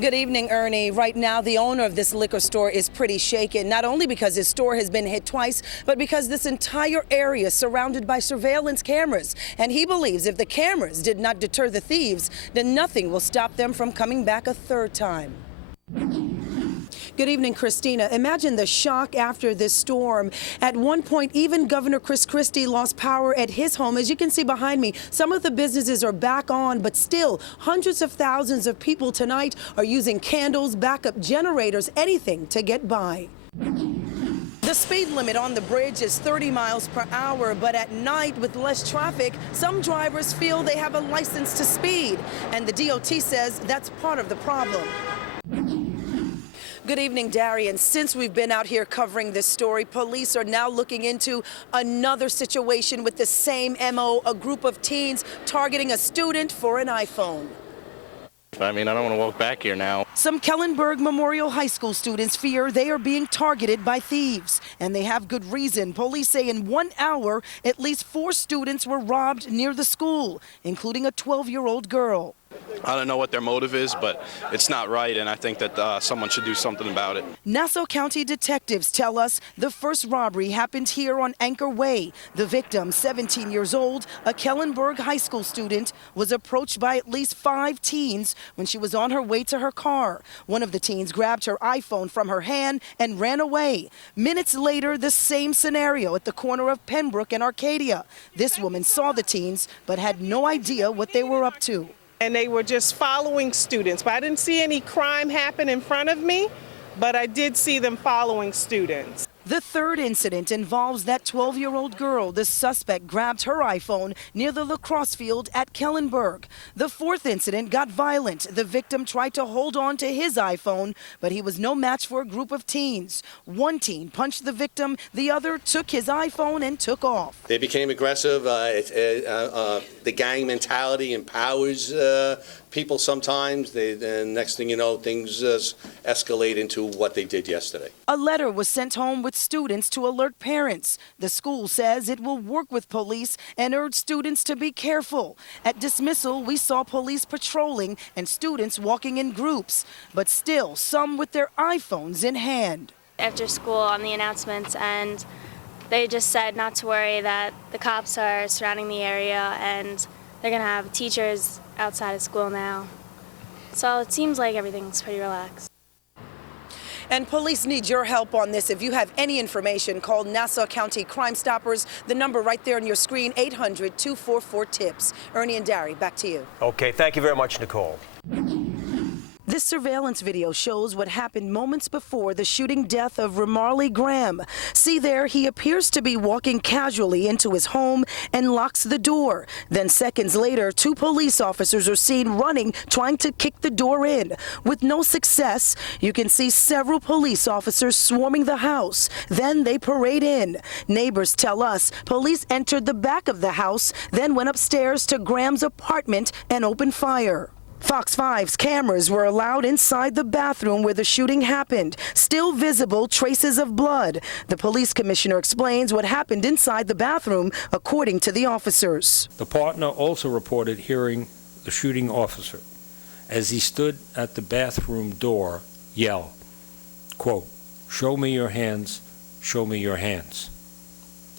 Good evening, Ernie. Right now, the owner of this liquor store is pretty shaken, not only because his store has been hit twice, but because this entire area is surrounded by surveillance cameras. And he believes if the cameras did not deter the thieves, then nothing will stop them from coming back a third time. Good evening, Christina. Imagine the shock after this storm. At one point, even Governor Chris Christie lost power at his home. As you can see behind me, some of the businesses are back on, but still, hundreds of thousands of people tonight are using candles, backup generators, anything to get by. The speed limit on the bridge is 30 miles per hour, but at night with less traffic, some drivers feel they have a license to speed, and the DOT says that's part of the problem. Good evening, Darian. Since we've been out here covering this story, police are now looking into another situation with the same MO, a group of teens targeting a student for an iPhone. I mean, I don't want to walk back here now. Some Kellenberg Memorial High School students fear they are being targeted by thieves, and they have good reason. Police say in 1 hour, at least 4 students were robbed near the school, including a 12-year-old girl. I don't know what their motive is, but it's not right, and I think that someone should do something about it. Nassau County detectives tell us the first robbery happened here on Anchor Way. The victim, 17 years old, a Kellenberg High School student, was approached by at least 5 teens when she was on her way to her car. One of the teens grabbed her iPhone from her hand and ran away. Minutes later, the same scenario at the corner of Pembroke and Arcadia. This woman saw the teens but had no idea what they were up to. And they were just following students. But I didn't see any crime happen in front of me, but I did see them following students. The third incident involves that 12-year-old girl. The suspect grabbed her iPhone near the lacrosse field at Kellenberg. The fourth incident got violent. The victim tried to hold on to his iPhone, but he was no match for a group of teens. One teen punched the victim. The other took his iPhone and took off. They became aggressive. The gang mentality empowers people sometimes. And next thing you know, things escalate into what they did yesterday. A letter was sent home with students to alert parents. The school says it will work with police and urge students to be careful. At dismissal, we saw police patrolling and students walking in groups, but still some with their iPhones in hand. After school on the announcements, and they just said not to worry, that the cops are surrounding the area and they're going to have teachers outside of school now. So it seems like everything's pretty relaxed. And police need your help on this. If you have any information, call Nassau County Crime Stoppers. The number right there on your screen, 800-244-TIPS. Ernie and Dari, back to you. Okay, thank you very much, Nicole. This surveillance video shows what happened moments before the shooting death of Ramarley Graham. See there, he appears to be walking casually into his home and locks the door. Then seconds later, 2 police officers are seen running, trying to kick the door in. With no success, you can see several police officers swarming the house. Then they parade in. Neighbors tell us police entered the back of the house, then went upstairs to Graham's apartment and opened fire. Fox 5's cameras were allowed inside the bathroom where the shooting happened. Still visible traces of blood. The police commissioner explains what happened inside the bathroom, according to the officers. The partner also reported hearing the shooting officer, as he stood at the bathroom door, yell, quote, "Show me your hands, show me your hands."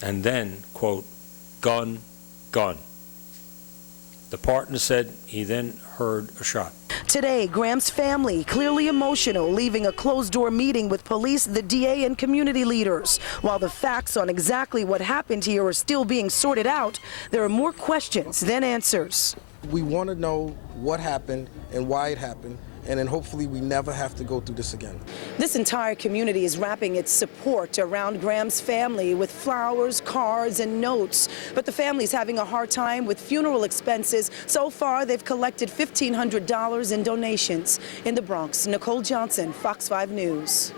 And then, quote, "Gun, gun." The partner said he then heard a shot. Today, Graham's family clearly emotional, leaving a closed-door meeting with police, the DA, and community leaders. While the facts on exactly what happened here are still being sorted out, there are more questions than answers. We want to know what happened and why it happened, and then hopefully we never have to go through this again. This entire community is wrapping its support around Graham's family with flowers, cards, and notes. But the family's having a hard time with funeral expenses. So far, they've collected $1,500 in donations. In the Bronx, Nicole Johnson, Fox 5 News.